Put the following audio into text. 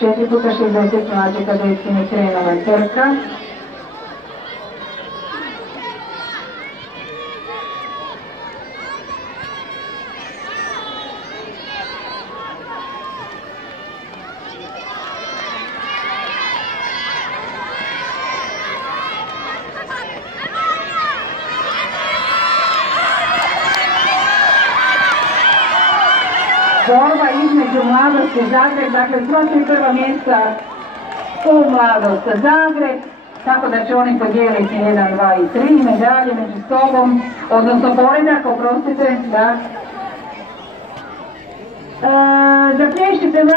4x60 mlađe kadetkinje Krenova i Trka. Borba između Mladosti Zagreb, dakle sva tri prva mjesta u Mladost Zagreb, tako da će oni podijeliti 1, 2 i 3 medalje među sobom, odnosno poredak, oprostite, da. Zaplješćite